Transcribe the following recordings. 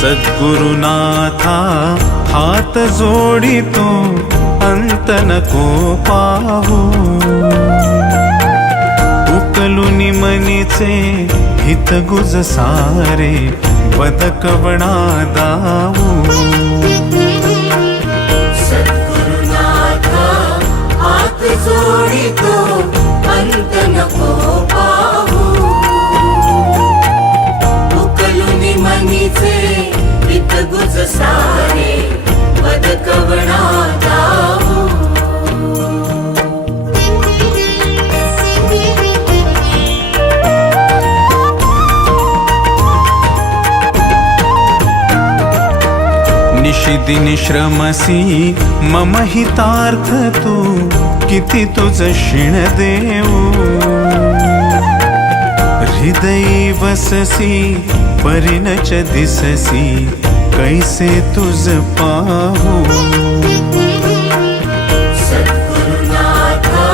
सद्गुरुनाथा हात जोडितो अंत नको पाहू उकलुनी मनीचे हित गुज सारे बदकवणा दाऊ सद्गुरुनाथा हात जोडितो अंत नको पाहू उकलुनी मनीचे हित गुज सारे बदकवणा दाऊ निशिदिनी श्रमसी मम हितार्थ तू किती तुझ शिण देऊ हृदयी वससी परिणच दिससी कैसे तुझ पाहू सद्गुरुनाथा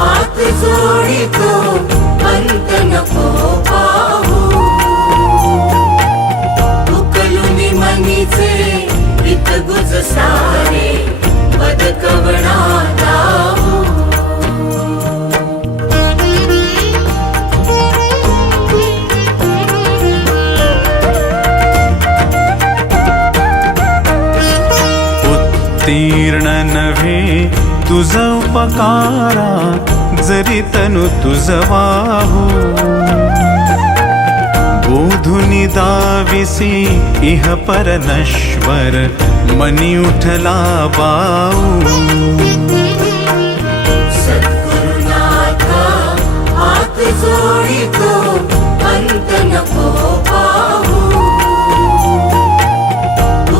हात जोडितो अंत नको पाहू उकलुनी मनीचे हित गुज सारे बदकवणा दाऊ उत्तीर्ण नव्हे तुझ उपकारा जरी तनु तुझ वाहू बोधुनी दाविसी इह पर नश्वर मनी उठला बाऊ सद्गुरुनाथा हात जोडितो अंत नको पाहू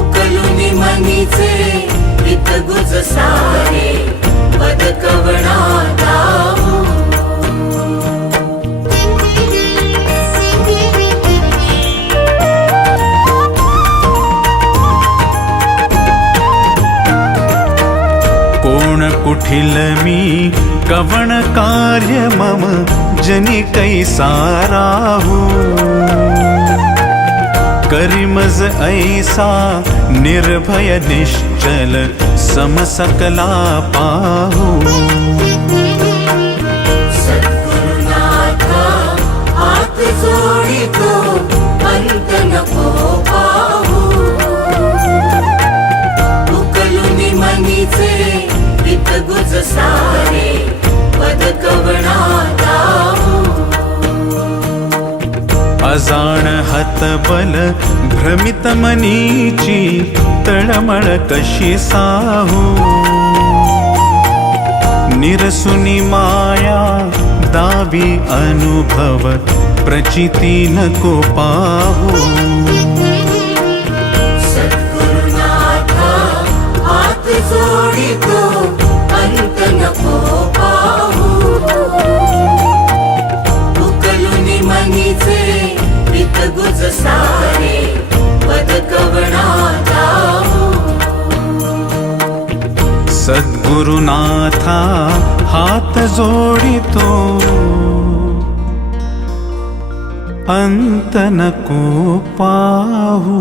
उकलुनी मनीचे हित गुज सारे बदकवणा दाऊ कोण कुठिल मी कवण कार्य मम जनी कैसा राहू करिमज ऐसा निर्भय निश्चल समसकला पाहू सद्गुरुनाथा हात जोडितो अंत नको पाहू उकलुनी मनीचे हित गुज सारे बदकवणा दाऊ अजाण हतबल भ्रमित मनीची तळमळ कशी साहू निरसुनी माया दावी अनुभव प्रचिती नको पाहू सद्गुरुनाथा हात जोडितो अंत नको पाहू उकलुनी मनीचे हित गुज सारे बदकवणा दाऊ सद्गुरुनाथा हात जोडितो अंत नको पाहू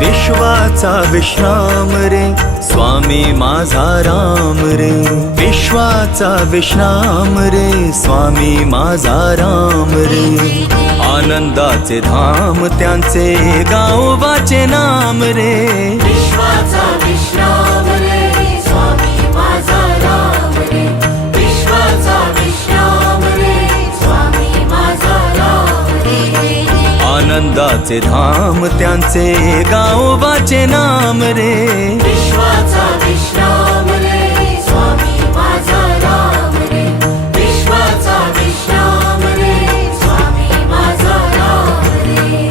विश्वाचा विश्राम रे स्वामी माझा राम रे विश्वाचा विश्राम रे स्वामी माझा राम रे आनंदाचे धाम त्यांचे गावोबाचे नाम रे विश्वाचा विश्राम रे स्वामी माझा राम रे विश्वाचा विश्राम रे स्वामी माझा राम रे आनंदाचे धाम त्यांचे गावोबाचे नाम रे विश्वाचा विश्राम रे स्वामी माझा राम रे विश्वाचा विश्राम रे स्वामी माझा राम रे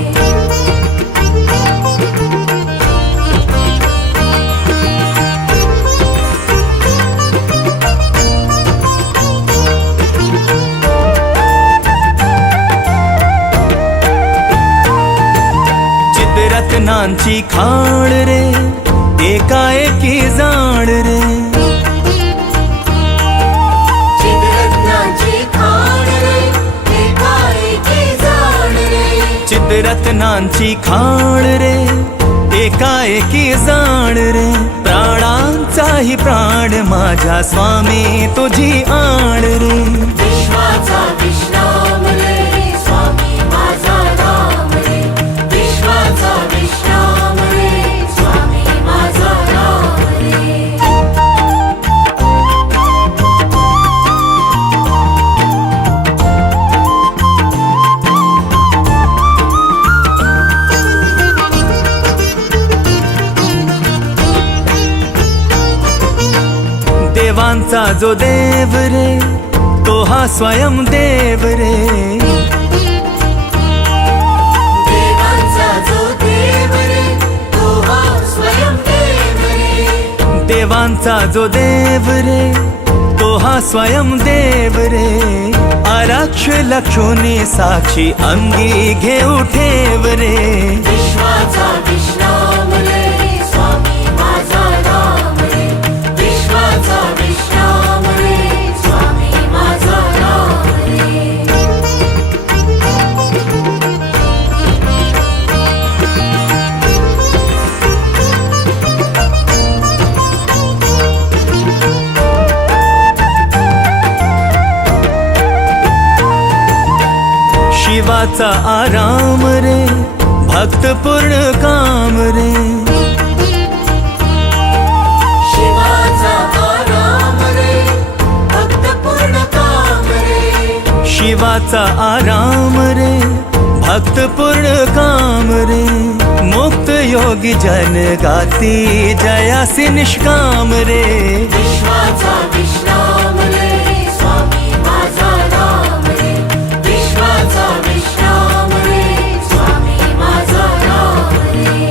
चिद्रत्नांची खाण रे एकाएकी जाण रे चिद्रत्नाची खाण रे एकाएकी जाण रे चिद्रत्नांची खाण रे एकाएकी जाण रे प्राणांचाही प्राण माझ्या स्वामी तुझी आण रे विश्वाचा विश्राम रे स्वामी माझा राम रे विश्वाचा विश्राम रे स्वामी माझा राम रे देवांचा जो देव रे तो हा स्वयं देव रे देवांचा जो देव रे तो हा स्वयं देव रे देवांचा जो देव रे तो हा स्वयं देव रे आरक्ष लक्षोनी साक्षी अंगी घेऊ ठेव रे विश्वाचा विश्राम रे स्वामी माझा राम रे विश्वाचा विश्राम रे स्वामी माझा राम रे शिवाचा आराम रे भक्त पूर्ण काम रे शिवाचा आराम रे भक्त पूर्ण काम रे शिवाचा आराम रे भक्त पूर्ण काम रे मुक्त योगी जन गाती जयासी निष्काम रे विश्वाचा विश्राम रे स्वामी माझा राम रे विश्वाचा विश्राम रे स्वामी माझा राम रे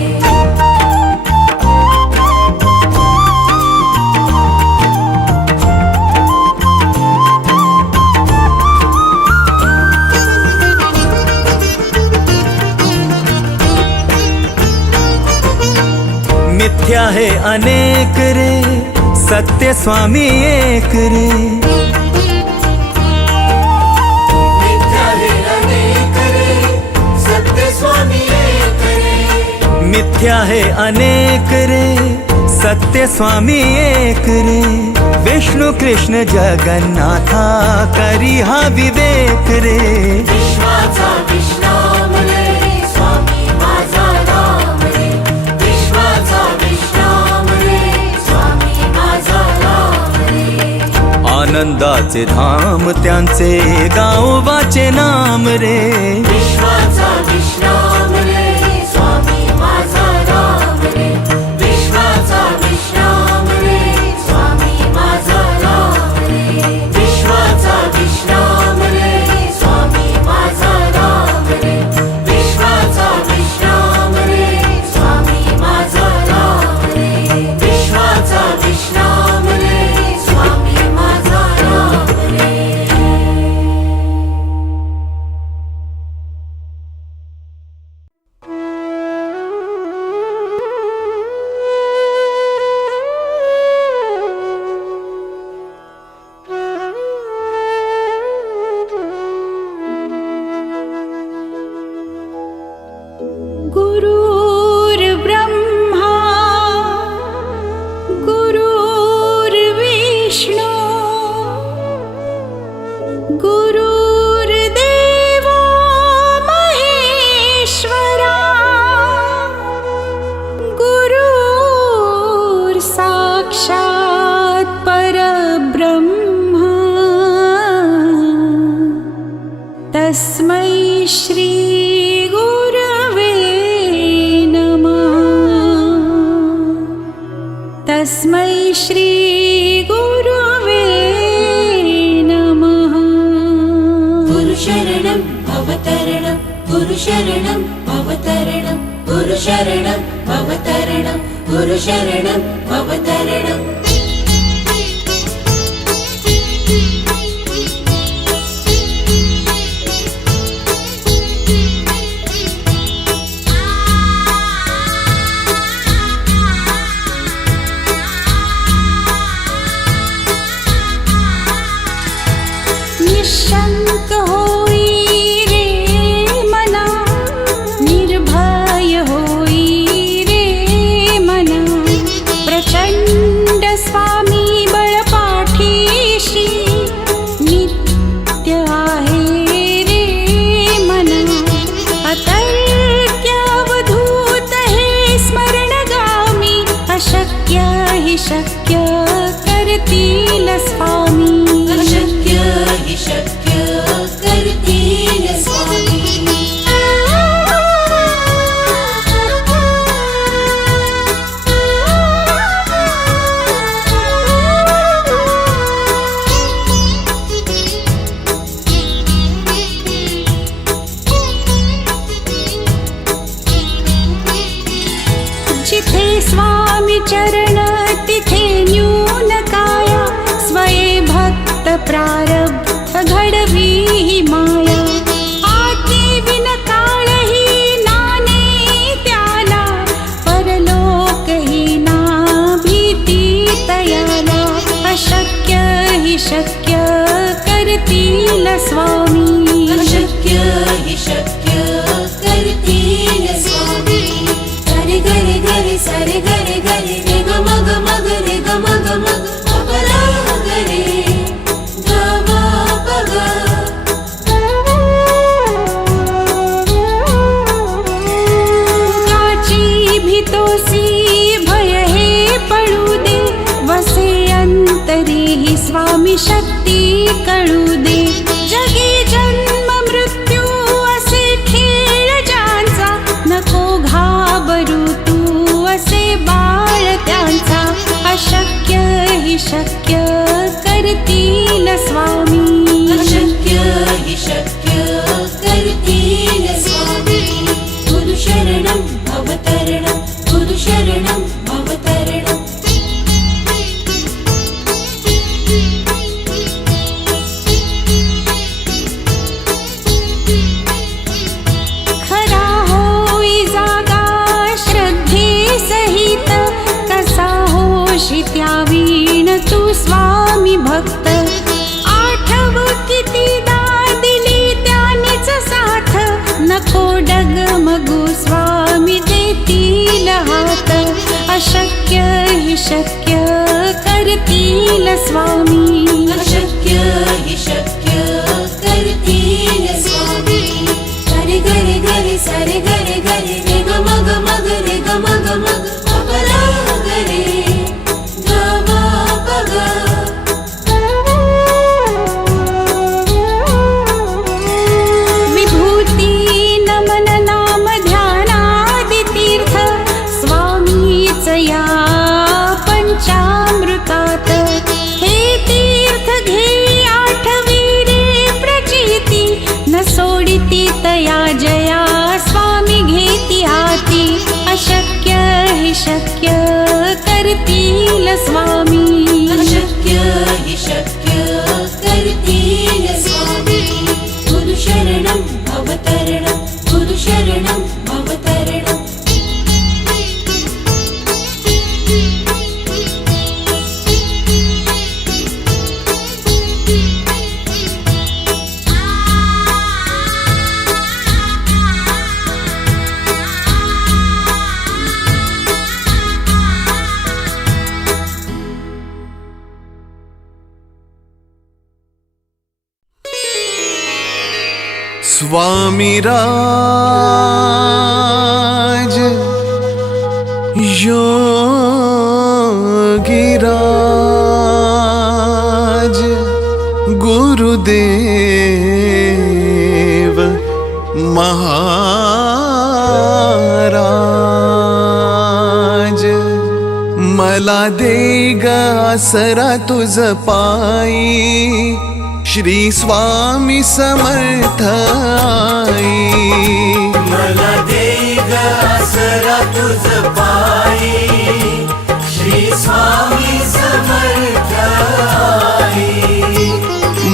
मिथ्या है अनेक रे सत्य स्वामी एक रे मिथ्या हे अनेक रे सत्य स्वामी एक रे मिथ्या है अनेक रे सत्य स्वामी एक रे विष्णु कृष्ण जगन्नाथा करी हा विवेक रे विश्वाचा विश्राम रे स्वामी माझा राम रे विश्वाचा विश्राम रे स्वामी माझा राम रे आनंदाचे धाम त्यांचे गावोबाचे नाम रे विश्वाचा विश्राम रे स्वामी माझा राम रे विश्वाचा विश्राम रे स्वामी माझा राम रे विश्वाचा विश्राम रे स्वामी माझा राम रे विश्वाचा विश्राम रे स्वामी माझा राम रे विश्वाचा विश्राम रे स्वामी माझा राम रे गुरुर्ब्रह्मा गुरुर्विष्णु गुरुर्देवो महेश्वरा गुरुर्साक्षात् परब्रह्मा तस्मै श्री गुरवे नमः तस्मै श्री गुरवे नमः गुरुशरणं भवतरणं गुरुशरणं भवतरणं गुरुशरणं भवतरणं गुरुशरणं भवतरणम् प्रारब्ध घडवी ही माया आज्ञे बिन काळही नाने त्याला परलोक ही ना भीती तयाला अशक्य ही शक्य करतील स्वामी अशक्य हि शक्य करतील स्वामी गरे गरे गरे सरे गरे गरे रे ग मग मग रे ग मग मग अपरा गरे ग म पग काची भीतोसी भय हे पडू दे वसे अंतरी ही स्वामी शक्ती कळू दे जगी जन्म मृत्यू असे खेळ ज्यांचा नको घाबरू तू असे बाळ त्यांचा अशक्य ही शक्य करतील स्वामी अशक्य हि शक्य करतील स्वामी गुरु शरणं भवतरणं गुरु शरणं भवतरणं खरा होई जागा श्रद्धे सहित कसा होशी त्यावीण तू स्वामी भक्त आठव कितीदा दिली त्यानेच साथ नको डगमगू स्वामी देतील हात अशक्य ही शक्य करतील स्वामी अशक्य हि शक्य करतील स्वामी गरे गरे गरे सरे गरे गरे रे ग मग मग रे ग मग मग अपरा गरे ग म पग विभूती नमन नाम ध्यानादि तीर्थ स्वामीच या पंचामृतात हे तीर्थ घे आठवी रे प्रचिती न सोडिती तया जया स्वामी घेती हाती अशक्य ही शक्य करतील स्वामी अशक्य हि शक्य करतील स्वामी गुरु शरणं भवतरणं गुरु शरणं भवतरणं स्वामी राज योगिराज गुरुदेव महाराज मला दे ग आसरा तुझ पायी श्री स्वामी समर्थ आई मला दे ग आसरा तुझ पायी श्री स्वामी समर्थ आई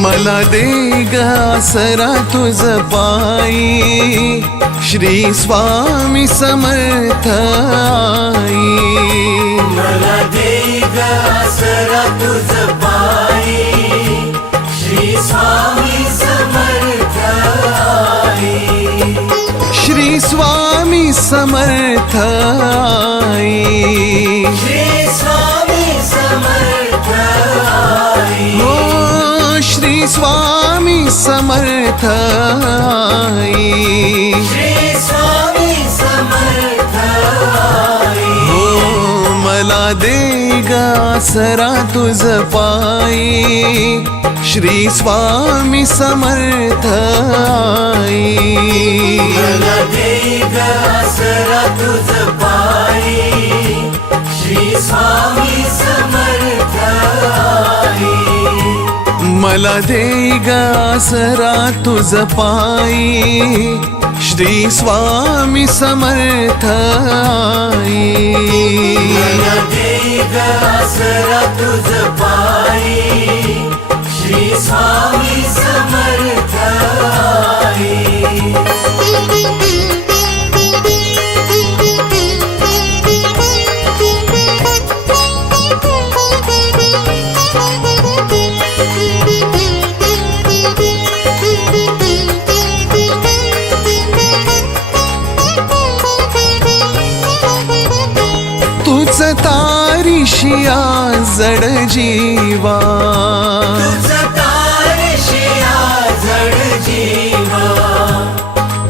मला दे ग आसरा तुझ पायी श्री स्वामी समर्थ आई मला दे ग आसरा तुझ पायी श्री स्वामी समर्थ आई श्री स्वामी समर्थ आई श्री स्वामी समर्थ आई हो श्री स्वामी समर्थ आई श्री स्वामी समर्थ आई हो मला दे ग आसरा तुझ पायी श्री स्वामी समर्थ आई मला दे ग आसरा तुझ पायी श्री स्वामी समर्थ आई मला दे ग आसरा तुझ पायी श्री स्वामी समर्थ आई मला दे ग आसरा तुझ पायी श्री तारशिया जड जीवा,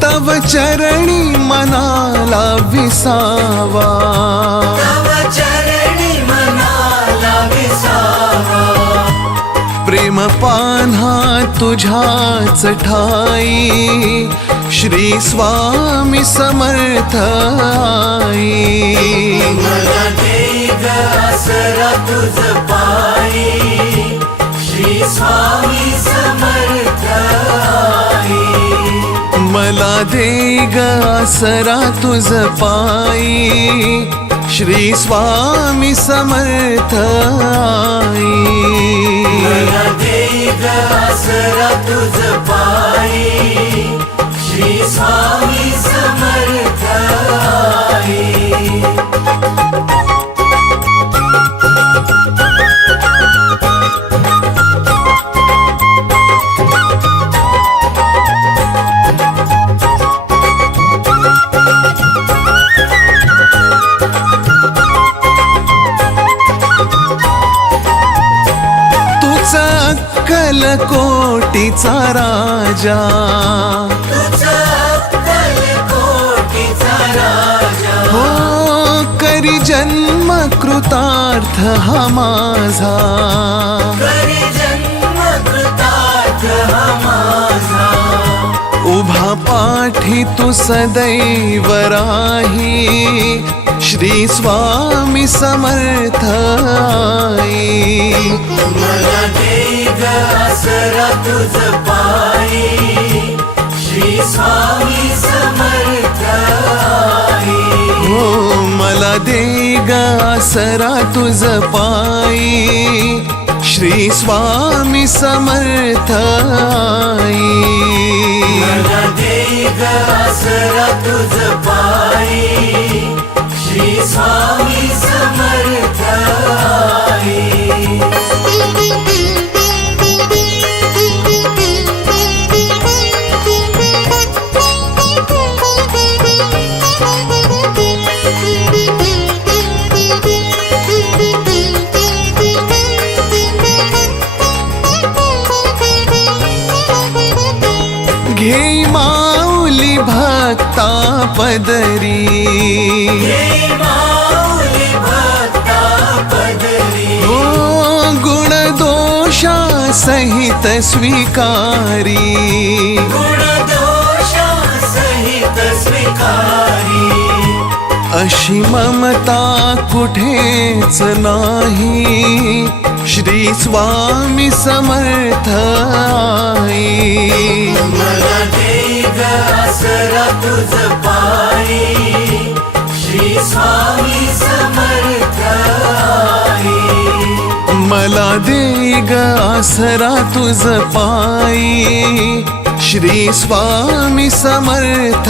तव चरणी मनाला विसावा, प्रेम पान्हा तुझ्याच ठाई, श्री स्वामी समर्थ आई. मला दे ग आसरा तुझ पायी, श्री स्वामी समर्थ आई. मला दे ग आसरा तुझ पायी, श्री स्वामी समर्थ आई. मला दे ग आसरा तुझ पायी, श्री स्वामी समर्थ आई. कोटीचा राजा, हो करी जन्म कृतार्थ हा माझा, उभा पाठी तू सदैव राही, श्री स्वामी समर्थ आई. मला दे ग आसरा तुझ पायी, श्री स्वामी समर्थ आई. हो मला दे ग आसरा तुझ पायी, श्री स्वामी समर्थ आई. मला दे ग आसरा तुझ पायी, श्री स्वामी समर्थ आई. घे माऊली भक्ता पदरी, हो गुण दोषा सहित स्वीकारी, अशी ममता कुठेच नाही, श्री स्वामी समर्थ आई. मला दे ग आसरा तुझ पायी, श्री स्वामी समर्थ आई. मला दे ग आसरा तुझ पायी, श्री स्वामी समर्थ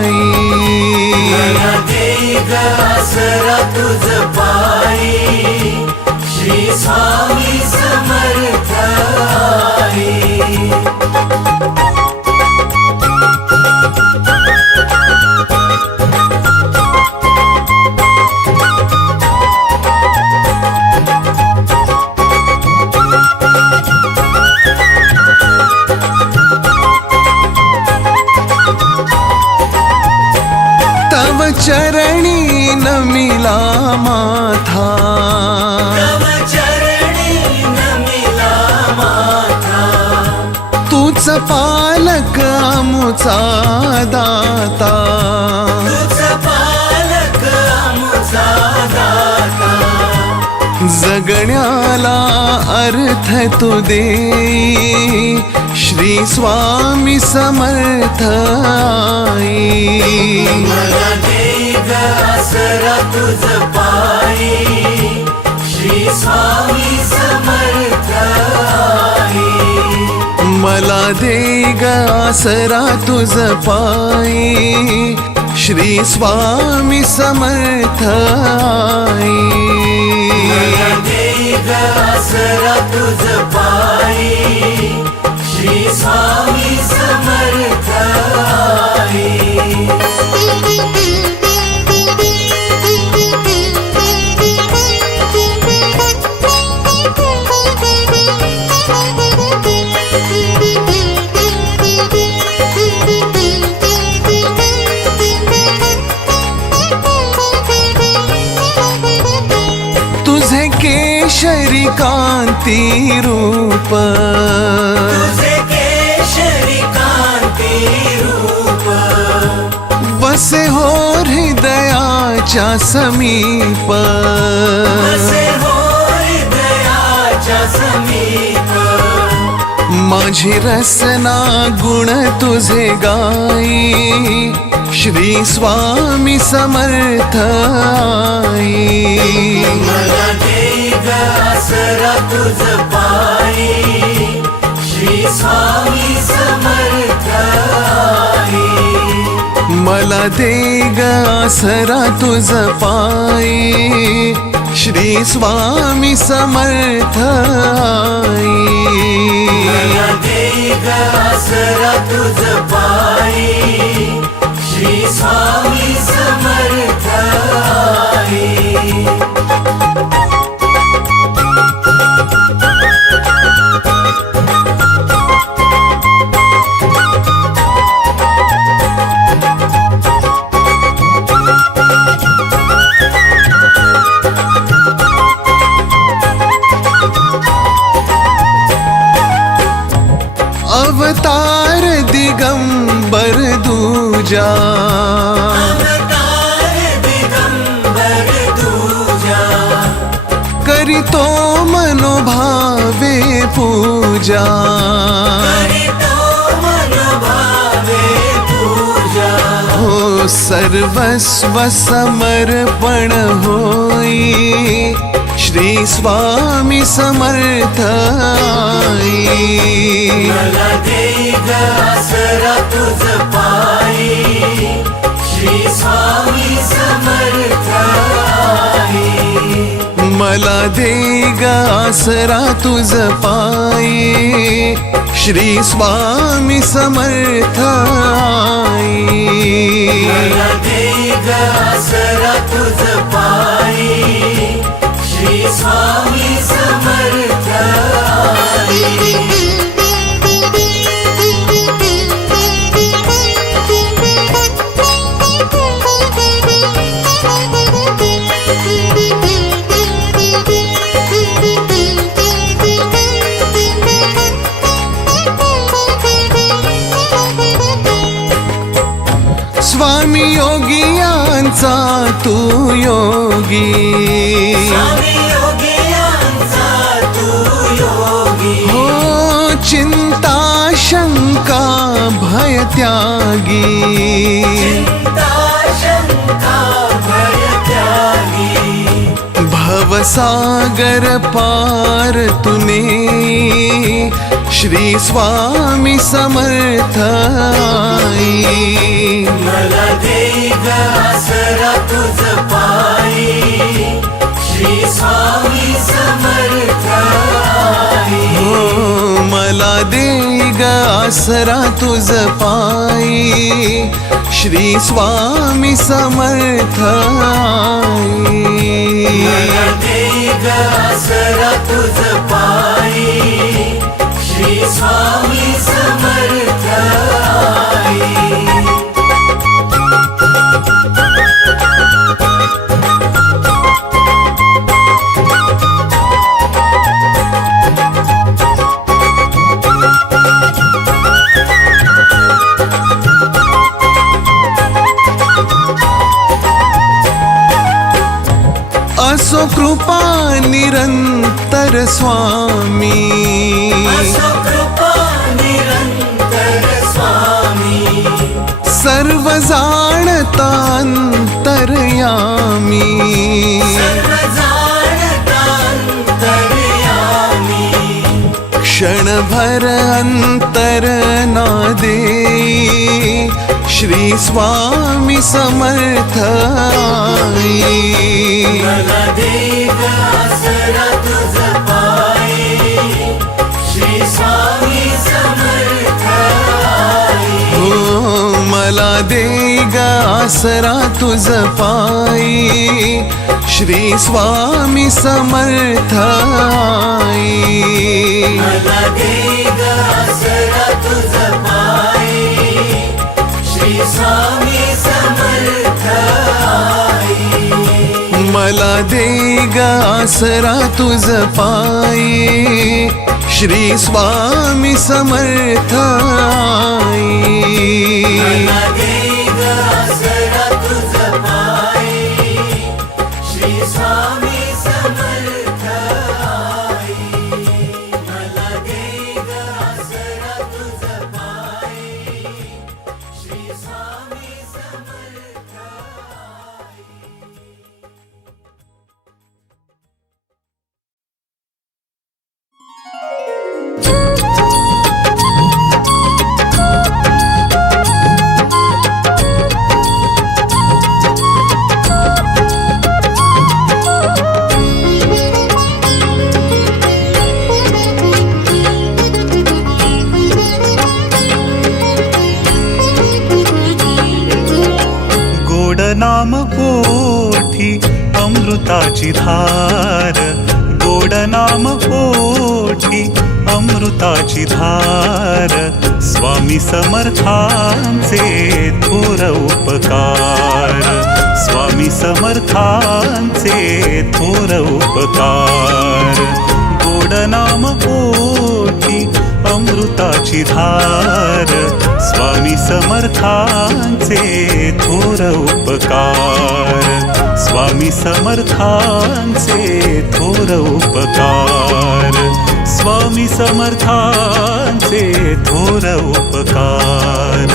आई. मला दे ग आसरा तुझ पायी, श्री स्वामी समर्थ आई. तव चरणी नमिला माथा, तूच पालक आमुचा दाता, जगण्याला अर्थ तू दे, श्री स्वामी समर्थ आई. मला दे ग आसरा तुझ पायी, श्री स्वामी समर्थ आई. मला दे ग आसरा तुझ पायी, श्री स्वामी समर्थ आई. मला दे ग आसरा तुझ पायी, श्री स्वामी समर्थ आई. कांती रूप तुझे केशरी कांती रूप वसे हो हृदयाच्या समीप वसे हो हृदयाच्या समीप माझी रसना गुण तुझे गाई श्री स्वामी समर्थ आई मला दे ग आसरा तुझ पायी श्री स्वामी समर्थ आई मला दे ग आसरा तुझ पायी श्री स्वामी समर्थ आई मला दे ग आसरा तुझ पायी श्री स्वामी समर्थ आई अवतार दिगंबर दूजा अवतार दिगंबर दूजा करितो मनोभावे पूजा करितो मनोभावे पूजा हो सर्वस्व समर्पण होई श्री स्वामी समर्थ आई मला दे ग आसरा तुझ पायी श्री स्वामी समर्थ आई मला दे ग आसरा तुझ पायी श्री स्वामी समर्थ आई मला दे ग आसरा तुझ पायी श्री स्वामी समर्थ आई स्वामी योगियांचा तू योगी स्वामी योगियांचा तू योगी हो चिंता शंका भय त्यागी चिंता शंका भय त्यागी भवसागर पार तूने श्री स्वामी समर्थ आई मला दे ग आसरा तुझ पायी श्री स्वामी समर्थ आई हो मला दे ग आसरा तुझ पायी श्री स्वामी समर्थ आई मला दे ग आसरा तुझ पायी श्री स्वामी समर्थ आई असो कृपा निरंतर स्वामी असो कृपा निरंतर स्वामी सर्व जाणता अंतर्यामी सर्व जाणता अंतर्यामी क्षणभर अंतर ना देई श्री स्वामी समर्थ आई मला दे ग आसरा तुझ पायी श्री स्वामी समर्थ आई हो मला दे ग आसरा तुझ पायी श्री स्वामी समर्थ आई मला दे ग आसरा तुझ पायी श्री स्वामी समर्थ आई मला दे ग आसरा तुझ पायी श्री स्वामी समर्थ आई। नाम ओठी अमृताची धार, गोड नाम ओठी अमृताची धार, स्वामी समर्थांचे थोर उपकार, स्वामी समर्थांचे थोर उपकार। गोड नाम ओठी अमृताची धार, स्वामी समर्थांचे थोर उपकार, स्वामी समर्थांचे थोर उपकार, स्वामी समर्थांचे थोर उपकार।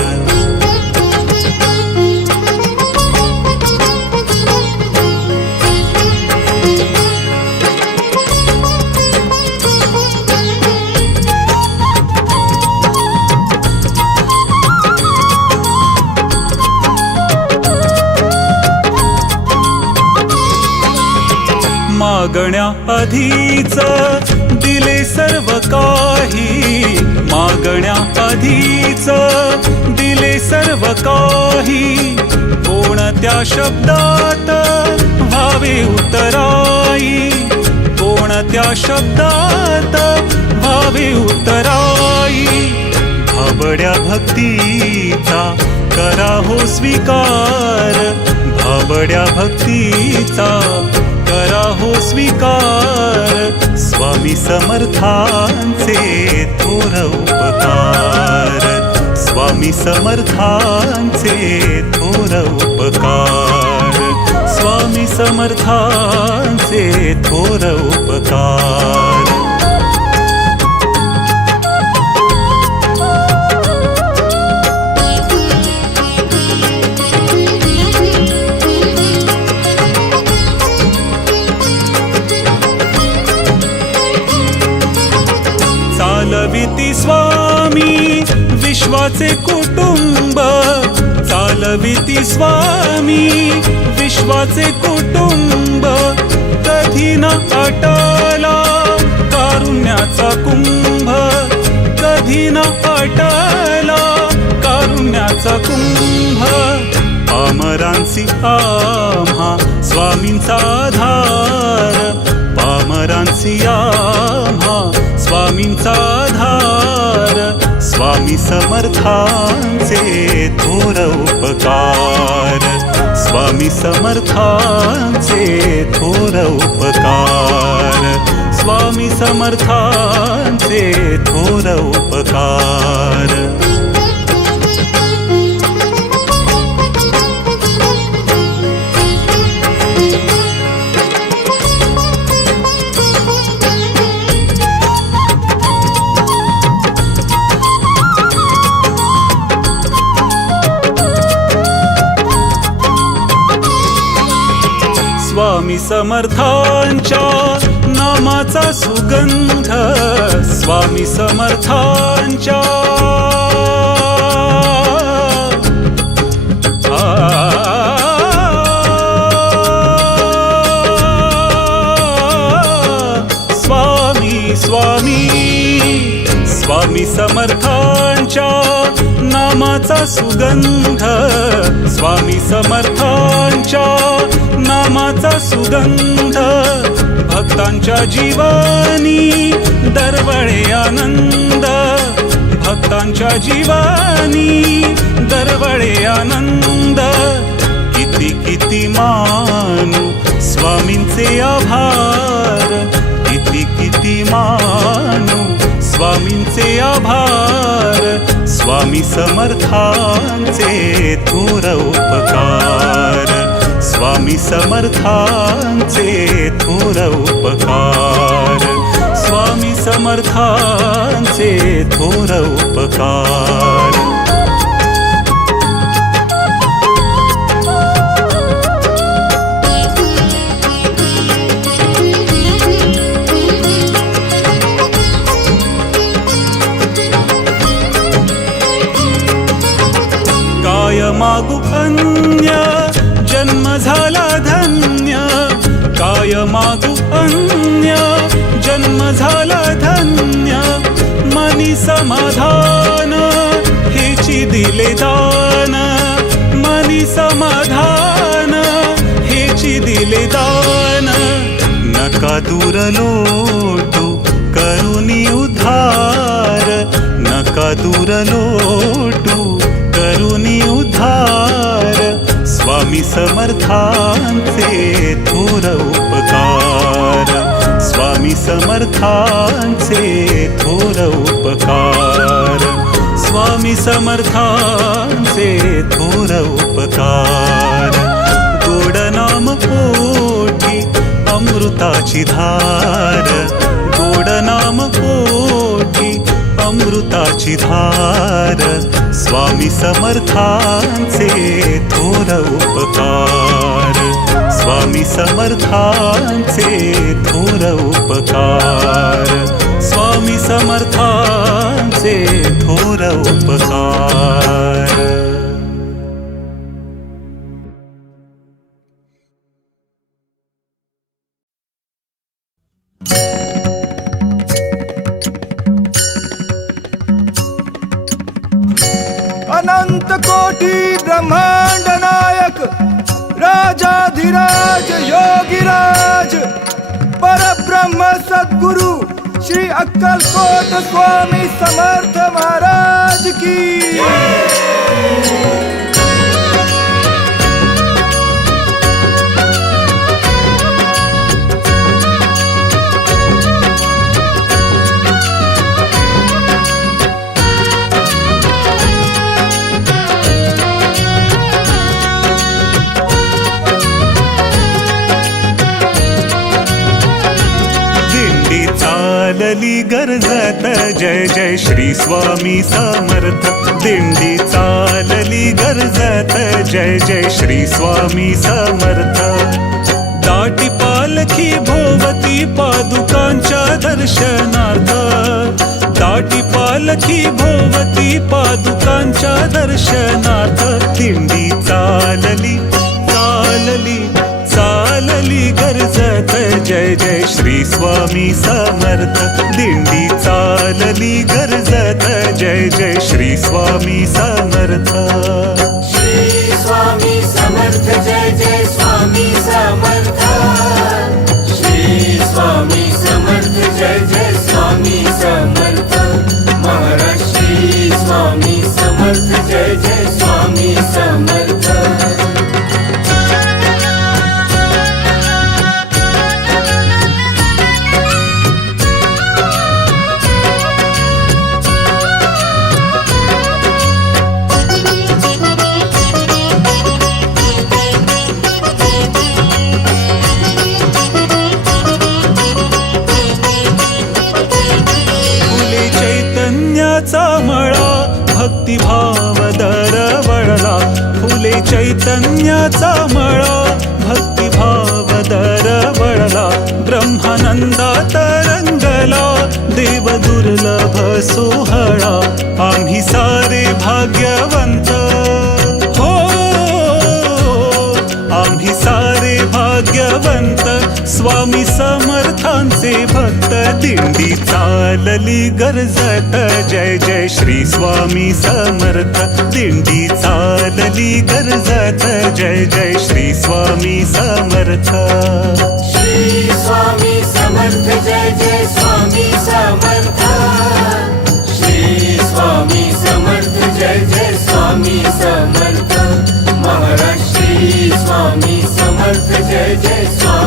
मागण्या आधीच दिले सर्व काही, मागण्या आधीच दिले सर्व काही, कोणत्या शब्दात व्हावे उतराई, कोणत्या शब्दात व्हावे उतराई। भाबड्या भक्तीचा करा हो स्वीकार, भाबड्या भक्तीचा करा हो स्वीकार, स्वामी समर्थांचे थोर उपकार, स्वामी समर्थांचे थोर उपकार, स्वामी समर्थांचे थोर उपकार। चालविती स्वामी विश्वाचे कुटुंब, चालविती स्वामी विश्वाचे कुटुंब, कधी न आटला कारुण्याचा कुंभ, कधी न आटला कारुण्याचा कुंभ। पामरांसी आम्हा स्वामींचा आधार, पामरांसी आम्हा स्वामींचा आधार, स्वामी समर्थांचे थोर उपकार, स्वामी समर्थांचे थोर उपकार, स्वामी समर्थांचे थोर उपकार। स्वामी समर्थांच्या नामाचा सुगंध, स्वामी समर्थांच्या स्वामी स्वामी स्वामी समर्थांच्या नामाचा सुगंध, स्वामी समर्थांच्या नामाचा सुगंध, भक्तांच्या जीवानी दरवळे आनंद, भक्तांच्या जीवानी दरवळे आनंद। किती किती मानू स्वामींचे आभार किती किती मानू स्वामींचे आभार स्वामी समर्थांचे थोर उपकार स्वामी समर्थांचे थोर उपकार स्वामी समर्थांचे थोर उपकार मागू अन्य जन्म झाला धन्य काय मागू अन्य जन्म झाला धन्य मनी समाधान हेची दिले दान मनी समाधान हेची दिले दान नका दूर लोटू करुणी उद्धार नका दूर लोटू करुणी उद्धार स्वामी समर्थांचे थोर उपकार स्वामी समर्थांचे थोर उपकार स्वामी समर्थांचे थोर उपकार गोड नाम पोटी अमृताची धार गोड नाम पोटी अमृताची धार स्वामी समर्थांचे थोर उपकार स्वामी समर्थांचे थोर उपकार स्वामी समर्थांचे थोर उपकार अनंत कोटी ब्रह्मांड नायक राजाधिराज योगीराज परब्रह्म सद्गुरु श्री अक्कलकोट स्वामी समर्थ महाराज की चालली गर्जत जय जय श्री स्वामी समर्थ दिंडी चालली गर्जत जय जय श्री स्वामी समर्थ दाटी पालखी भोवती पादुकांच्या दर्शनार्थ दाटी पालखी भोवती पादुकांच्या दर्शनार्थ दिंडी चालली चालली चालली गर्जत जय जय श्री स्वामी समर्थ दिंडी चालली गर्जत जय जय श्री स्वामी समर्थ श्री स्वामी समर्थ जय जय स्वामी समर्थ श्री स्वामी समर्थ जय जय स्वामी समर्थ महाराज श्री स्वामी समर्थ जय जय स्वामी समर्थ भक्तिभाव दरवळला फुले चैतन्याचा मळा भक्तिभाव दरवळला ब्रह्मानंदात रंगला देव दुर्लभ सोहळा आम्ही सारे भाग्यवंत हो आम्ही सारे भाग्यवंत स्वामी समर्थांचे भक्त दिंडी चालली गर्जत जय जय श्री स्वामी समर्थ दिंडी चालली गर्जत जय जय श्री स्वामी समर्थ श्री स्वामी समर्थ जय जय स्वामी समर्थ श्री स्वामी समर्थ जय जय स्वामी समर्थ महाराज श्री स्वामी समर्थ जय जय स्वामी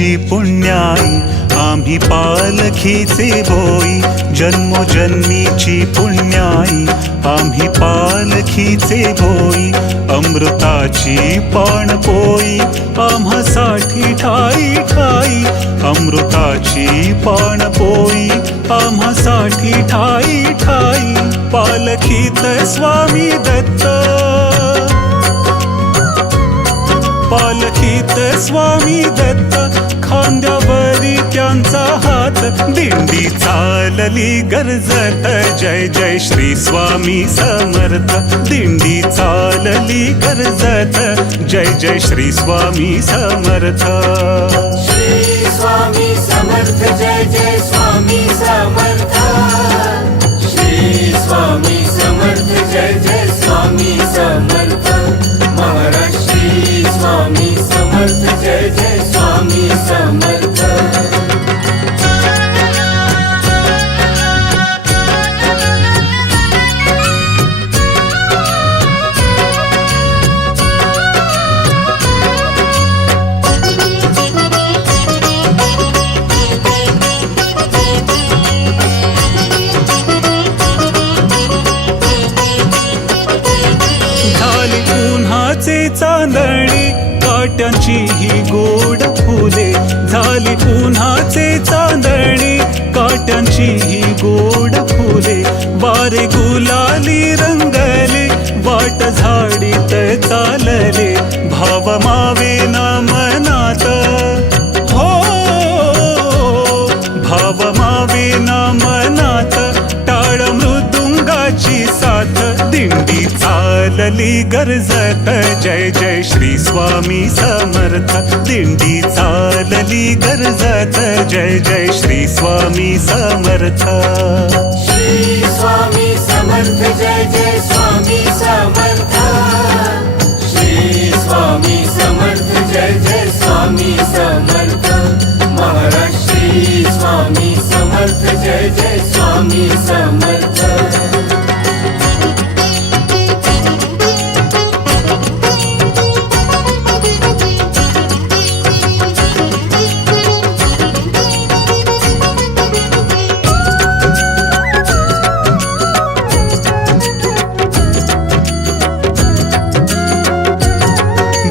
जन्मोजन्मीची पुण्याई आम्ही पालखीचे बोई जन्मोजन्मीची पुण्याई आम्ही पालखीचे बोई अमृताची पाणपोई आम्हासाठी ठाई ठाई अमृताची पाणपोई आम्हासाठी ठाई ठाई पालखीत स्वामी दत्त पालखीत स्वामी दत्त खांद्यावरी त्यांचा हात दिंडी चालली गर्जत जय जय श्री स्वामी समर्थ दिंडी चालली गर्जत जय जय श्री स्वामी समर्थ श्री स्वामी समर्थ जय जय स्वामी समर्थ श्री स्वामी समर्थ जय जय स्वामी समर्थ महाराज श्री स्वामी समर्थ जय जय स्वामी समर्थ झाली उन्हाचे चांदणी काट्यांची ही गोड फुले झाली उन्हाचे चांदणी काट्यांची ही गोड फुले वारे गुलाली रंगले वाट झाडीत चालले भाव मावे ना मनात हो भाव मावे ना मनात टाळ मृदुंगाची साथ दिंडी चालली गर्जत जय जय श्री स्वामी समर्थ दिंडी चालली गर्जत जय जय श्री स्वामी समर्थ श्री स्वामी समर्थ जय जय स्वामी समर्थ श्री स्वामी समर्थ जय जय स्वामी समर्थ महाराज श्री स्वामी समर्थ जय जय स्वामी समर्थ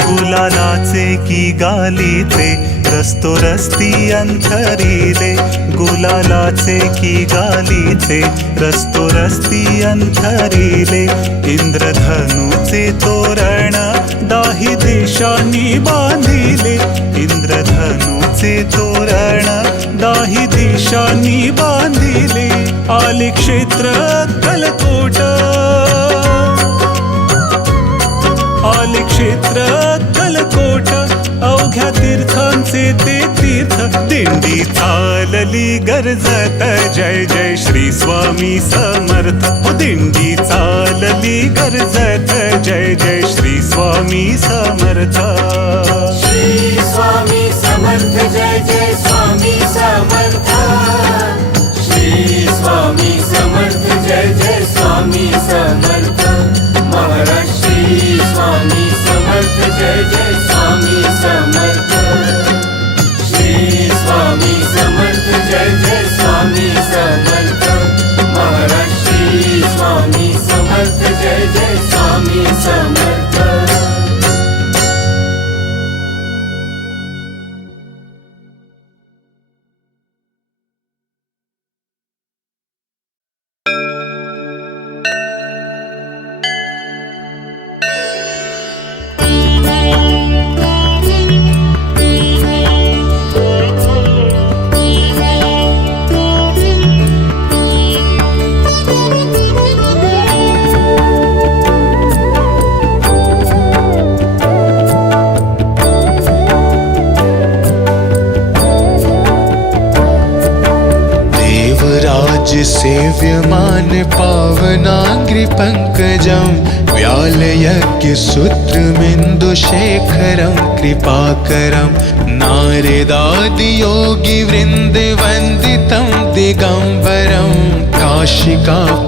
गुलालाचे की गालीचे रस्तो रस्ती अंथरीले गुलालाचे की गालीचे रस्तो रस्ती अंथरीले इंद्रधनुचे तोरण दाही देशांनी बांधिले इंद्रधनुचे तोरण दाही देशांनी बांधिले आले क्षेत्र अक्कलकोट आले क्षेत्र अक्कलकोट अवघ्या तीर्थांचे ते तीर्थ दिंडी चालली गर्जत जय जय श्री स्वामी समर्थ हो दिंडी चालली गर्जत जय जय श्री स्वामी समर्थ श्री स्वामी समर्थ जय जय स्वामी समर्थ श्री स्वामी समर्थ जय जय स्वामी समर्थ महाराज श्री स्वामी समर्थ जय जय स्वामी समर्थ श्री स्वामी समर्थ जय जय स्वामी समर्थ महाराज श्री स्वामी समर्थ जय जय स्वामी समर्थ सेव्यमान पावनाग्रि पङ्कजं व्यालयज्ञसूत्रमिन्दुशेखरं कृपाकरं नारदादियोगिवृन्दवन्दितं दिगम्बरं काशिकापुराधिनाथ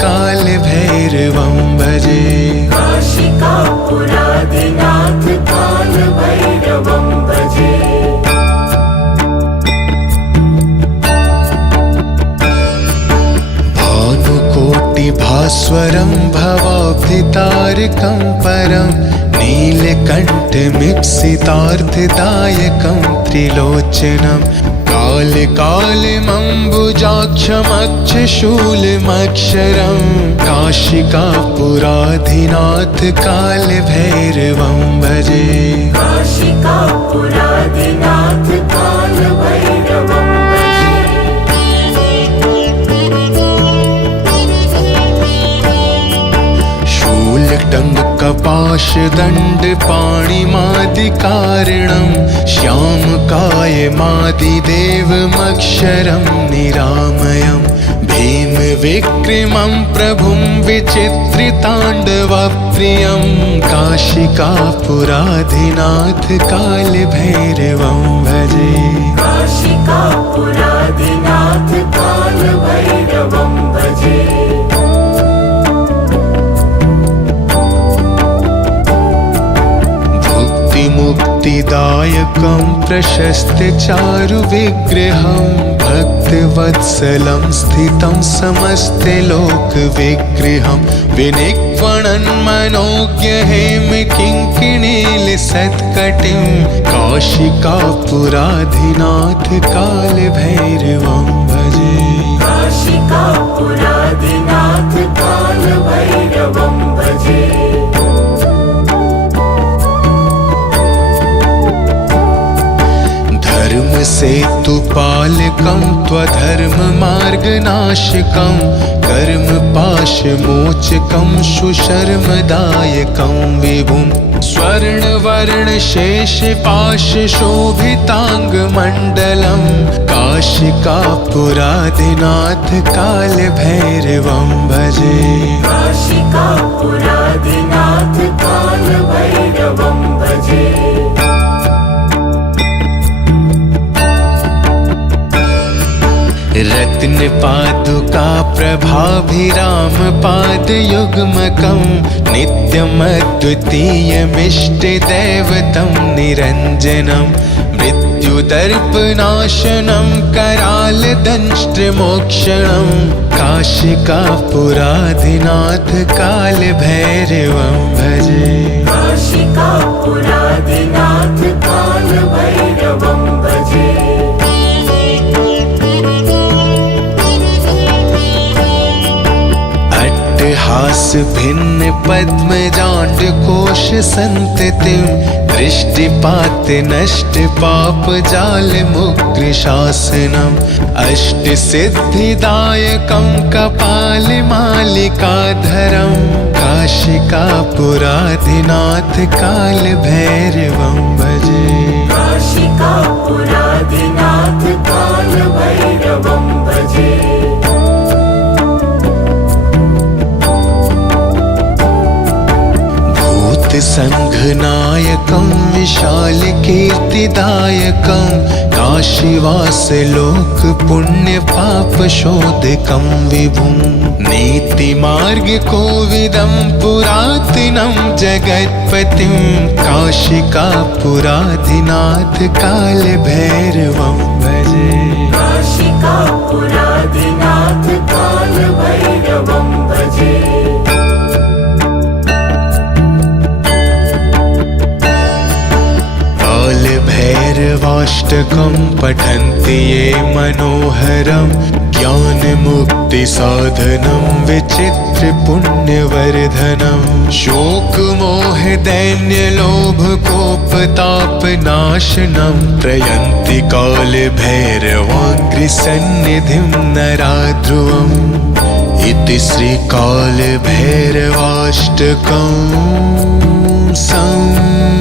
कालभैरवं भजे काशिकापुराधिनाथ कालभैरवं भजे नीलकण्ठमीप्सितार्थदायकं त्रिलोचनं कालकालमम्बुजाक्षमक्षशूलमक्षरं काशिकापुराधिनाथ कालभैरवं भजे। काशिकापुराधिनाथ कालभैरवं भजे। शूलटङ्कपाशदण्ड पाणिमादिकारणं श्यामकायमादिदेवमक्षरं निरामयं भीमविक्रमं प्रभुं विचित्रिताण्डवप्रियं काशिकापुराधिनाथ कालभैरवं भजे। काशिकापुराधिनाथ कालभैरवं भजे। मुक्तिदायकं प्रशस्तचारुविग्रहं भक्तवत्सलं स्थितं समस्तलोकविग्रहं विनिक्वणन्मनोज्ञहेमकिङ्किणीलसत्कटिं काशिकापुराधिनाथ कालभैरवं भजे। काशिकापुराधिनाथ कालभैरवं भजे। धर्मसेतुपालकं त्वधर्ममार्गनाशकं कर्मपाशमोचकं सुशर्मदायकं विभुं स्वर्णवर्णशेषपाशशोभिताङ्गमण्डलं काशिकापुराधिनाथ कालभैरवं भजे। काशिकापुराधिनाथ कालभैरवं भजे। रत्नपादुका प्रभाभिरामपादयुग्मकं नित्यमद्वितीयमिष्टदैवतं निरञ्जनं मृत्युदर्पनाशनं करालदंष्ट्रमोक्षणं काशिकापुराधिनाथ कालभैरवं भजे। काशिकापुराधिनाथ कालभैरवं भजे। हास भिन्न पद्मजाण्डकोश संततिं दृष्टिपात नष्ट पाप जाल मुग्रशासनम् अष्ट सिद्धिदायकं कपालमालिकाधरं काशिकापुराधिनाथ कालभैरवं भजे। काशिकापुराधिनाथ कालभैरवं भजे। संघनायकं विशालकीर्तिदायकं काशीवासलोकपुण्यपापशोधकं विभुं नीतिमार्गकोविदं पुरातनं जगत्पतिं काशिकापुराधिनाथ कालभैरवं भजे। काशिकापुराधिनाथ कालभैरवं भजे। कालभैरवाष्टकं पठन्ति ये मनोहरं ज्ञानमुक्तिसाधनं विचित्रपुण्यवर्धनं शोकमोहदैन्यलोभकोपतापनाशनं प्रयन्ति कालभैरवाङ्घ्रिसन्निधिं नरा ध्रुवम् इति श्रीकालभैरवाष्टकं सम्पूर्णम्।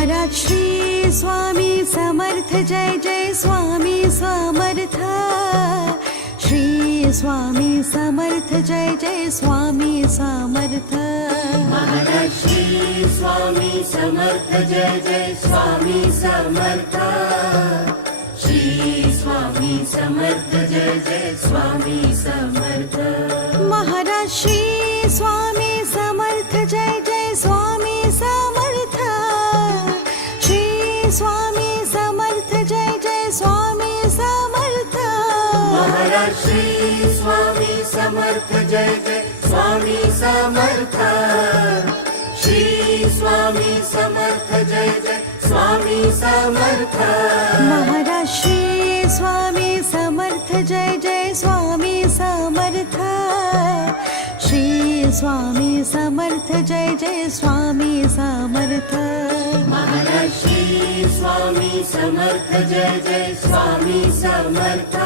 महाराज श्री स्वामी समर्थ जय जय स्वामी समर्थ श्री स्वामी समर्थ जय जय स्वामी समर्थ महाराज श्री स्वामी समर्थ जय जय स्वामी समर्थ श्री स्वामी समर्थ जय जय स्वामी समर्थ महाराज श्री स्वामी समर्थ जय जय स्वामी समर्थ श्री स्वामी समर्थ जय जय स्वामी समर्थ महाराज श्री स्वामी समर्थ जय जय स्वामी समर्थ श्री स्वामी समर्थ जय जय स्वामी समर्थ महाराज श्री स्वामी समर्थ जय जय स्वामी समर्थ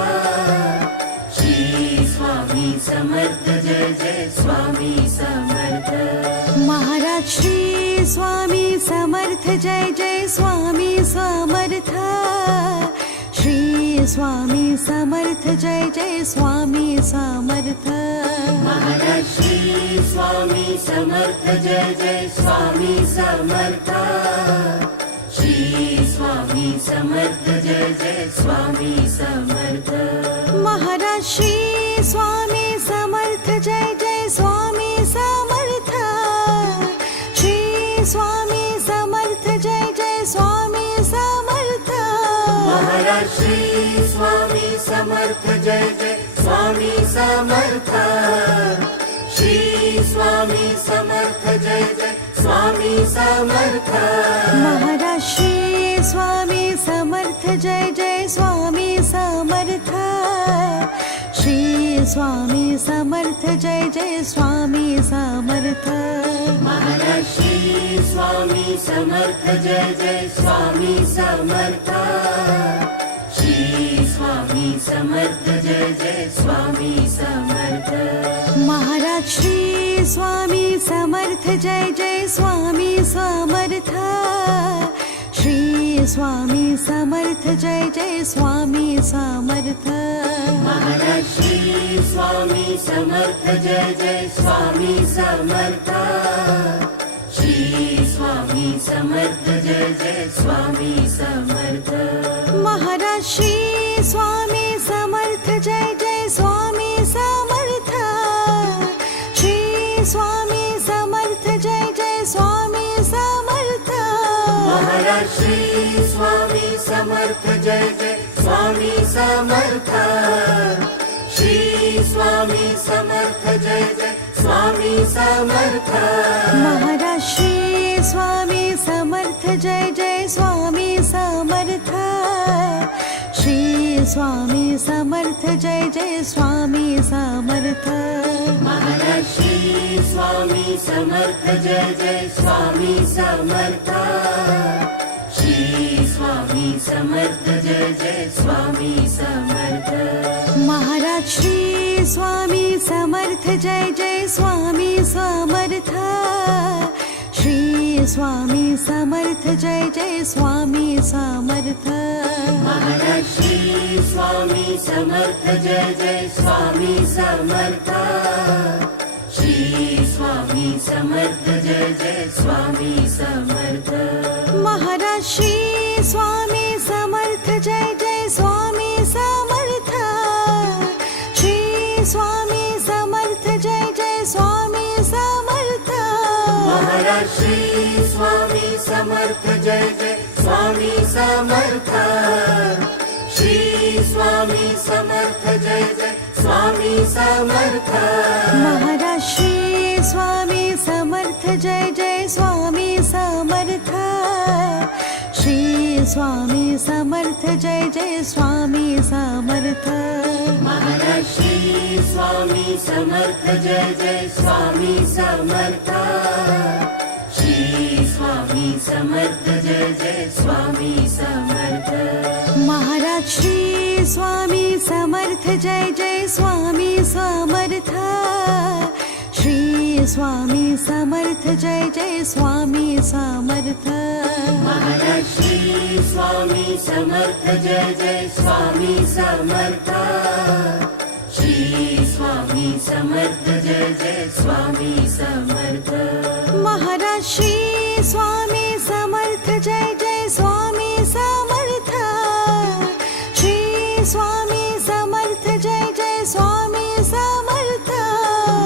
श्री स्वामी समर्थ जय जय स्वामी समर्थ महाराज श्री स्वामी समर्थ जय जय स्वामी समर्थ श्री स्वामी समर्थ जय जय स्वामी समर्थ महाराज श्री स्वामी समर्थ जय जय स्वामी समर्थ श्री स्वामी समर्थ जय जय स्वामी समर्थ महाराज श्री स्वामी समर्थ जय जय स्वामी समर्थ श्री स्वामी समर्थ जय जय स्वामी समर्थ महाराज श्री स्वामी समर्थ जय जय स्वामी समर्थ श्री स्वामी समर्थ जय जय स्वामी समर्थ महाराज श्री स्वामी समर्थ जय जय स्वामी समर्थ श्री स्वामी समर्थ जय जय स्वामी समर्थ महाराज श्री स्वामी समर्थ जय जय स्वामी समर्थ श्री स्वामी समर्थ जय जय स्वामी समर्थ महाराज श्री स्वामी समर्थ जय जय स्वामी समर्थ श्री स्वामी समर्थ जय जय स्वामी समर्थ महाराज श्री स्वामी समर्थ जय जय स्वामी समर्थ श्री स्वामी समर्थ जय जय स्वामी समर्थ महाराज श्री स्वामी समर्थ जय जय स्वामी समर्थ श्री स्वामी समर्थ जय जय स्वामी समर्थ महाराज श्री स्वामी समर्थ जय जय स्वामी समर्थ श्री स्वामी समर्थ जय जय स्वामी समर्थ महाराज श्री स्वामी समर्थ जय जय स्वामी समर्थ श्री स्वामी समर्थ जय जय स्वामी समर्थ महाराज श्री स्वामी समर्थ जय जय स्वामी समर्थ श्री स्वामी समर्थ जय जय स्वामी समर्थ महाराज श्री स्वामी समर्थ जय जय स्वामी समर्थ श्री स्वामी समर्थ जय जय स्वामी समर्थ महाराज श्री स्वामी समर्थ जय जय स्वामी समर्थ श्री स्वामी समर्थ जय जय स्वामी समर्थ महाराज श्री स्वामी समर्थ जय जय स्वामी समर्थ श्री स्वामी समर्थ जय जय स्वामी समर्थ महाराज श्री स्वामी समर्थ जय जय स्वामी समर्थ श्री स्वामी समर्थ जय जय स्वामी समर्थ महाराज श्री स्वामी समर्थ जय जय स्वामी समर्थ श्री स्वामी समर्थ जय जय स्वामी समर्थ महाराज श्री स्वामी समर्थ जय जय स्वामी समर्थ श्री स्वामी समर्थ जय जय स्वामी समर्थ महाराज श्री स्वामी समर्थ जय जय स्वामी समर्थ श्री स्वामी समर्थ जय जय स्वामी समर्थ महाराज श्री स्वामी समर्थ जय जय स्वामी समर्थ श्री स्वामी समर्थ जय जय स्वामी समर्थ महाराज श्री स्वामी समर्थ जय जय स्वामी समर्थ श्री स्वामी समर्थ जय जय स्वामी समर्थ महाराज श्री स्वामी समर्थ जय जय स्वामी समर्थ श्री स्वामी समर्थ जय जय स्वामी समर्थ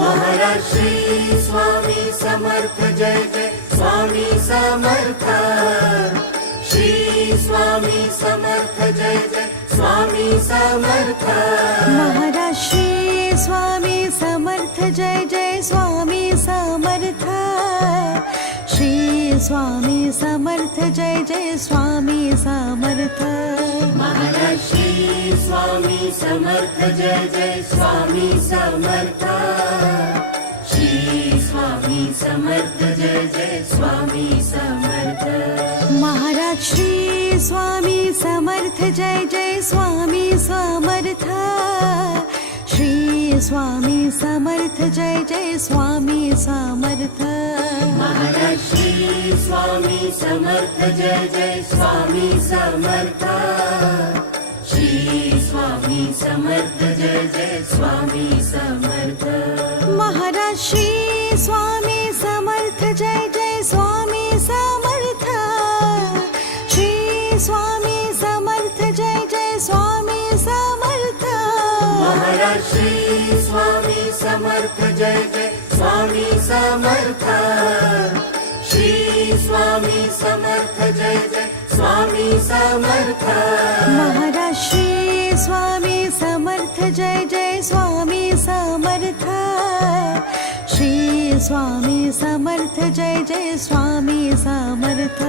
महाराज श्री स्वामी समर्थ जय जय स्वामी समर्थ श्री स्वामी समर्थ जय जय स्वामी समर्थ महाराज श्री स्वामी समर्थ जय जय स्वामी समर्थ श्री स्वामी समर्थ जय जय स्वामी समर्थ महाराज श्री स्वामी समर्थ जय जय स्वामी समर्थ श्री स्वामी समर्थ जय जय स्वामी समर्थ महाराज श्री स्वामी समर्थ जय जय स्वामी समर्थ श्री स्वामी समर्थ जय जय स्वामी समर्थ महाराज श्री स्वामी समर्थ जय जय स्वामी समर्थ श्री स्वामी समर्थ जय जय स्वामी समर्थ महाराज श्री स्वामी समर्थ जय जय स्वामी समर्थ श्री स्वामी समर्थ जय जय स्वामी समर्थ महाराज श्री स्वामी समर्थ जय जय स्वामी समर्थ श्री स्वामी समर्थ जय जय स्वामी समर्थ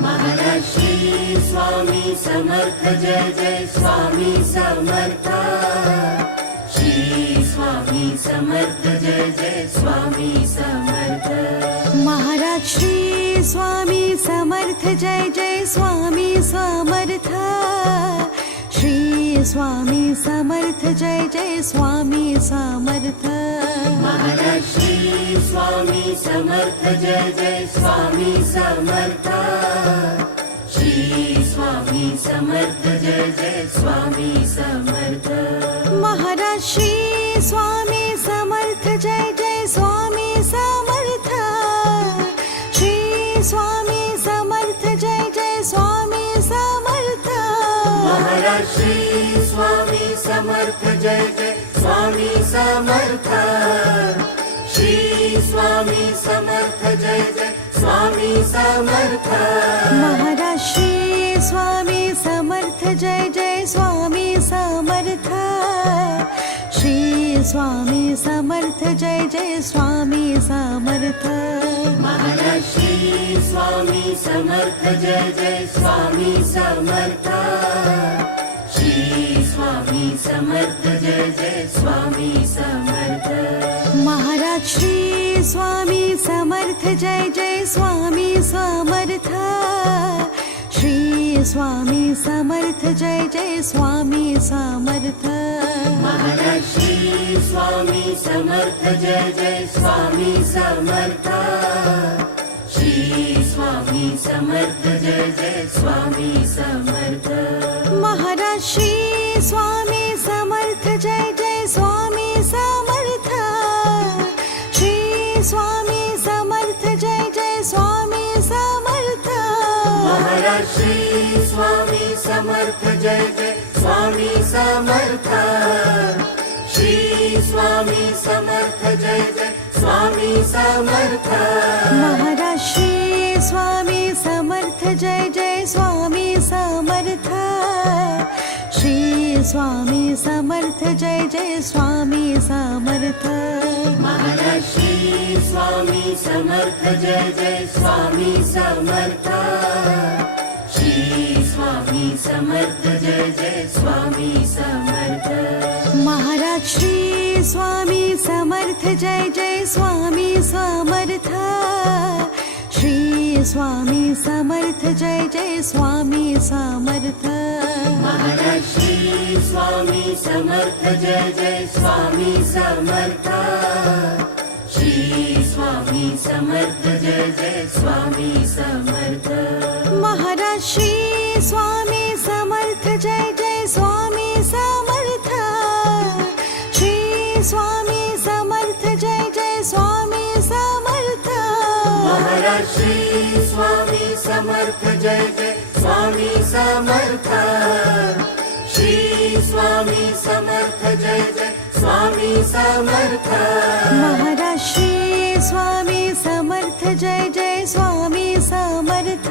महाराज श्री स्वामी समर्थ जय जय स्वामी समर्थ श्री स्वामी समर्थ जय जय स्वामी समर्थ महाराज श्री स्वामी समर्थ जय जय स्वामी समर्थ श्री स्वामी समर्थ जय जय स्वामी समर्थ महाराज श्री स्वामी समर्थ जय जय स्वामी समर्थ श्री स्वामी समर्थ जय जय स्वामी समर्थ महाराज श्री स्वामी समर्थ जय जय स्वामी समर्थ श्री स्वामी समर्थ जय जय स्वामी समर्थ महाराज श्री स्वामी समर्थ जय जय स्वामी समर्थ श्री स्वामी समर्थ जय जय स्वामी समर्थ महाराज श्री स्वामी समर्थ जय जय स्वामी समर्थ श्री स्वामी समर्थ जय जय स्वामी समर्थ महाराज श्री स्वामी समर्थ जय जय स्वामी समर्थ श्री स्वामी समर्थ जय जय स्वामी समर्थ महाराज श्री स्वामी समर्थ जय जय स्वामी समर्थ श्री स्वामी समर्थ जय जय स्वामी समर्थ महाराज श्री स्वामी समर्थ जय जय स्वामी समर्थ श्री स्वामी समर्थ जय जय स्वामी समर्थ महाराज श्री स्वामी समर्थ जय जय स्वामी समर्थ श्री स्वामी समर्थ जय जय स्वामी समर्थ महाराज श्री स्वामी समर्थ जय जय स्वामी समर्थ श्री स्वामी समर्थ जय जय स्वामी समर्थ महाराज श्री स्वामी समर्थ जय जय स्वामी समर्थ श्री स्वामी समर्थ जय जय स्वामी समर्थ महाराज श्री स्वामी समर्थ जय जय स्वामी समर्थ श्री स्वामी समर्थ जय जय स्वामी समर्थ महाराज श्री स्वामी समर्थ जय जय स्वामी समर्थ श्री स्वामी समर्थ जय जय स्वामी समर्थ महाराज श्री स्वामी समर्थ जय जय स्वामी समर्थ श्री स्वामी समर्थ जय जय स्वामी समर्थ महाराज श्री स्वामी समर्थ जय जय स्वामी समर्थ श्री स्वामी समर्थ जय जय स्वामी समर्थ महाराज श्री स्वामी समर्थ जय जय स्वामी समर्थ श्री स्वामी समर्थ जय जय स्वामी समर्थ महाराज श्री स्वामी समर्थ जय जय स्वामी समर्थ श्री स्वामी समर्थ जय जय स्वामी समर्थ महाराज श्री स्वामी समर्थ जय जय स्वामी समर्थ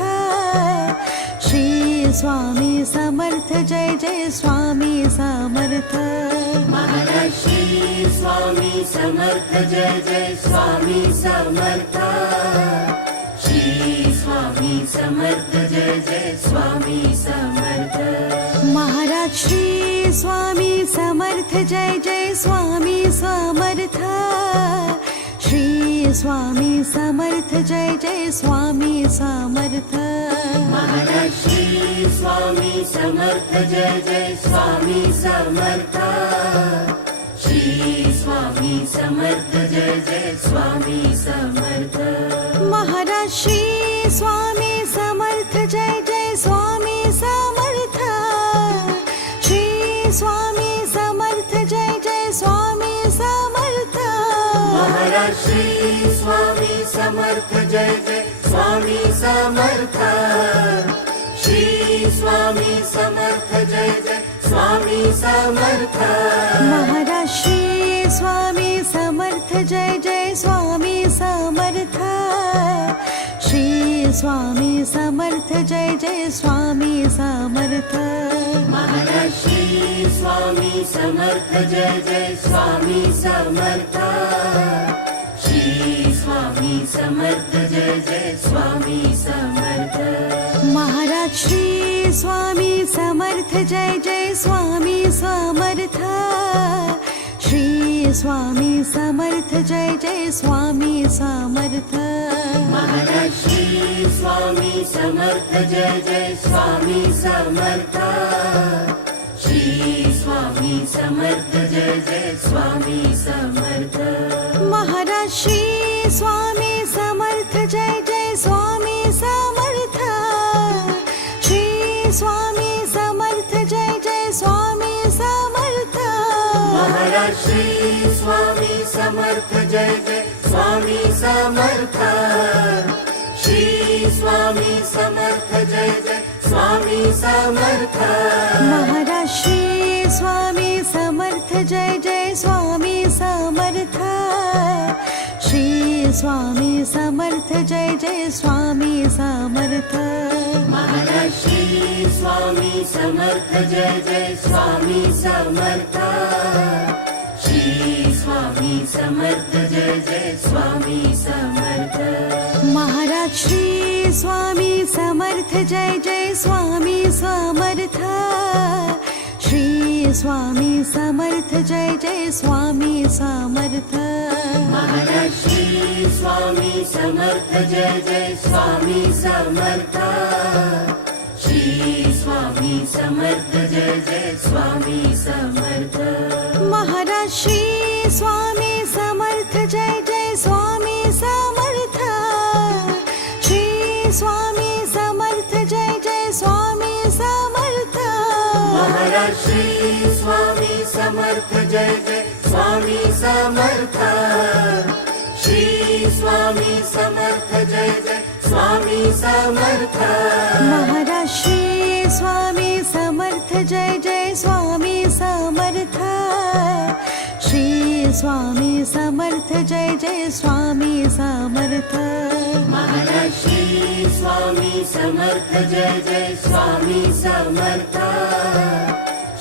श्री स्वामी समर्थ जय जय स्वामी समर्थ महाराज श्री स्वामी समर्थ जय जय स्वामी समर्थ श्री स्वामी समर्थ जय जय स्वामी समर्थ महाराज श्री स्वामी समर्थ जय जय स्वामी समर्थ श्री स्वामी समर्थ जय जय स्वामी समर्थ महाराज श्री स्वामी समर्थ जय जय स्वामी समर्थ श्री स्वामी समर्थ जय जय स्वामी समर्थ महाराज श्री स्वामी समर्थ जय जय स्वामी समर्थ श्री स्वामी समर्थ जय जय स्वामी समर्थ महाराज श्री स्वामी समर्थ जय जय स्वामी समर्थ श्री स्वामी समर्थ जय जय स्वामी समर्थ महाराज श्री स्वामी समर्थ जय जय स्वामी समर्थ श्री स्वामी समर्थ जय जय स्वामी समर्थ महाराज श्री स्वामी समर्थ जय जय स्वामी समर्थ श्री स्वामी समर्थ जय जय स्वामी समर्थ महाराज श्री स्वामी समर्थ जय जय स्वामी समर्थ श्री स्वामी समर्थ जय जय स्वामी समर्थ महाराज श्री स्वामी समर्थ जय जय स्वामी समर्थ श्री स्वामी समर्थ जय जय स्वामी समर्थ महाराज श्री स्वामी समर्थ जय जय स्वामी समर्थ श्री स्वामी समर्थ जय जय स्वामी समर्थ महाराज श्री स्वामी समर्थ जय जय स्वामी समर्थ श्री स्वामी समर्थ जय जय स्वामी समर्थ महाराज श्री स्वामी समर्थ जय जय स्वामी समर्थ श्री स्वामी समर्थ जय जय स्वामी समर्थ महाराज श्री स्वामी समर्थ जय जय स्वामी समर्थ श्री स्वामी समर्थ जय जय स्वामी समर्थ महाराज श्री स्वामी समर्थ जय जय स्वामी समर्थ श्री स्वामी समर्थ जय जय स्वामी समर्थ महाराज श्री स्वामी समर्थ जय जय स्वामी समर्थ श्री स्वामी समर्थ जय जय स्वामी समर्थ महाराज श्री स्वामी समर्थ जय जय स्वामी समर्थ श्री स्वामी समर्थ जय जय स्वामी समर्थ महाराज श्री स्वामी समर्थ जय जय स्वामी समर्थ श्री स्वामी समर्थ जय जय स्वामी समर्थ महाराज श्री स्वामी समर्थ जय जय स्वामी समर्थ श्री स्वामी समर्थ जय जय स्वामी समर्थ महाराज श्री स्वामी समर्थ जय जय स्वामी समर्थ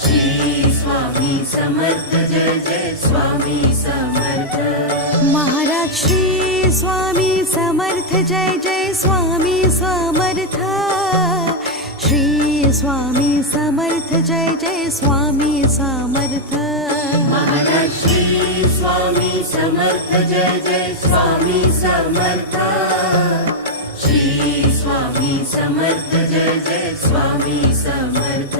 श्री स्वामी समर्थ जय जय स्वामी समर्थ महाराज श्री स्वामी समर्थ जय जय स्वामी समर्थ श्री स्वामी समर्थ जय जय स्वामी समर्थ महाराज श्री स्वामी समर्थ जय जय स्वामी समर्थ श्री स्वामी समर्थ जय जय स्वामी समर्थ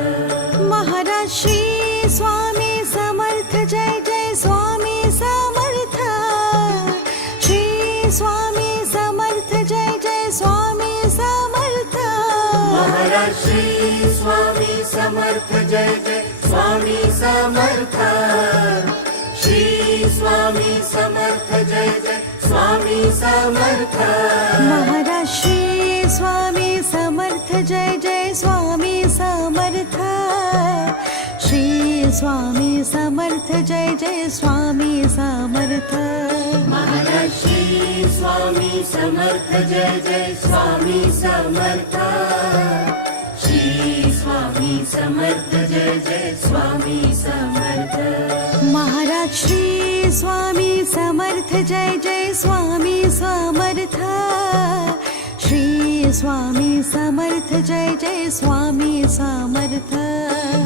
महाराज श्री स्वामी समर्थ जय जय स्वामी समर्थ श्री महाराज श्री स्वामी समर्थ जय जय स्वामी समर्थ श्री स्वामी समर्थ जय जय स्वामी समर्थ महाराज श्री स्वामी समर्थ जय जय स्वामी समर्थ श्री स्वामी समर्थ जय जय स्वामी समर्थ महाराज श्री स्वामी समर्थ जय जय स्वामी समर्थ श्री स्वामी समर्थ जय जय स्वामी समर्थ महाराज श्री स्वामी समर्थ जय जय स्वामी समर्थ श्री स्वामी समर्थ जय जय स्वामी समर्थ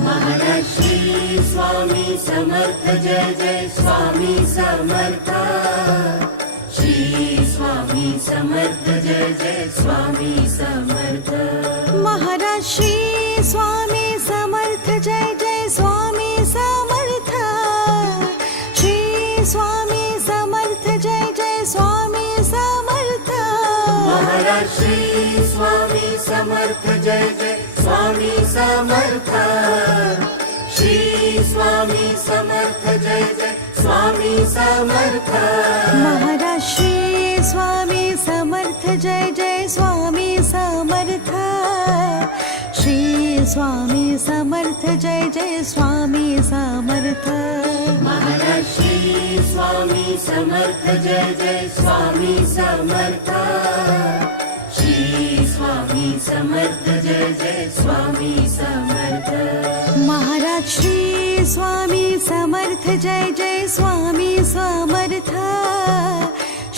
महाराज श्री स्वामी समर्थ जय जय स्वामी समर्थ श्री स्वामी समर्थ जय जय स्वामी समर्थ महाराज श्री स्वामी समर्थ जय जय स्वामी समर्थ श्री स्वामी समर्थ जय जय स्वामी समर्थ महाराज श्री स्वामी समर्थ जय जय स्वामी समर्थ श्री स्वामी समर्थ जय जय स्वामी समर्थ महाराज श्री स्वामी समर्थ जय जय स्वामी समर्थ श्री स्वामी समर्थ जय जय स्वामी समर्थ महाराज श्री स्वामी समर्थ जय जय स्वामी समर्थ श्री स्वामी समर्थ जय जय स्वामी समर्थ महाराज श्री स्वामी समर्थ जय जय स्वामी समर्थ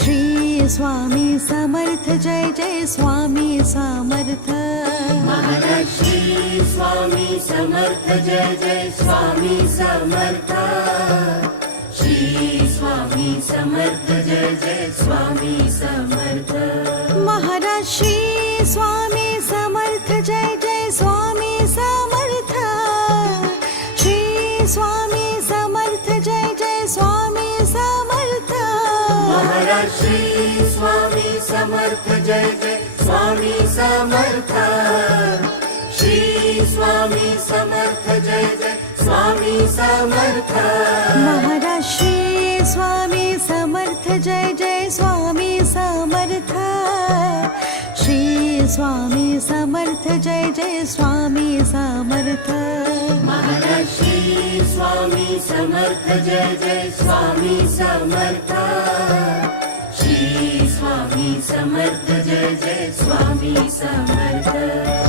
श्री स्वामी समर्थ जय जय स्वामी समर्थ महाराज श्री स्वामी समर्थ जय जय स्वामी समर्थ श्री स्वामी समर्थ जय जय स्वामी समर्थ महाराज श्री स्वामी समर्थ जय जय स्वामी समर्थ श्री स्वामी समर्थ जय जय स्वामी समर्थ महाराज श्री स्वामी समर्थ जय जय स्वामी समर्थ श्री स्वामी समर्थ जय जय स्वामी समर्थ महाराज श्री स्वामी समर्थ जय जय स्वामी समर्थ श्री स्वामी समर्थ जय जय स्वामी समर्थ महाराज श्री स्वामी समर्थ जय जय स्वामी समर्थ श्री स्वामी समर्थ जय जय स्वामी समर्थ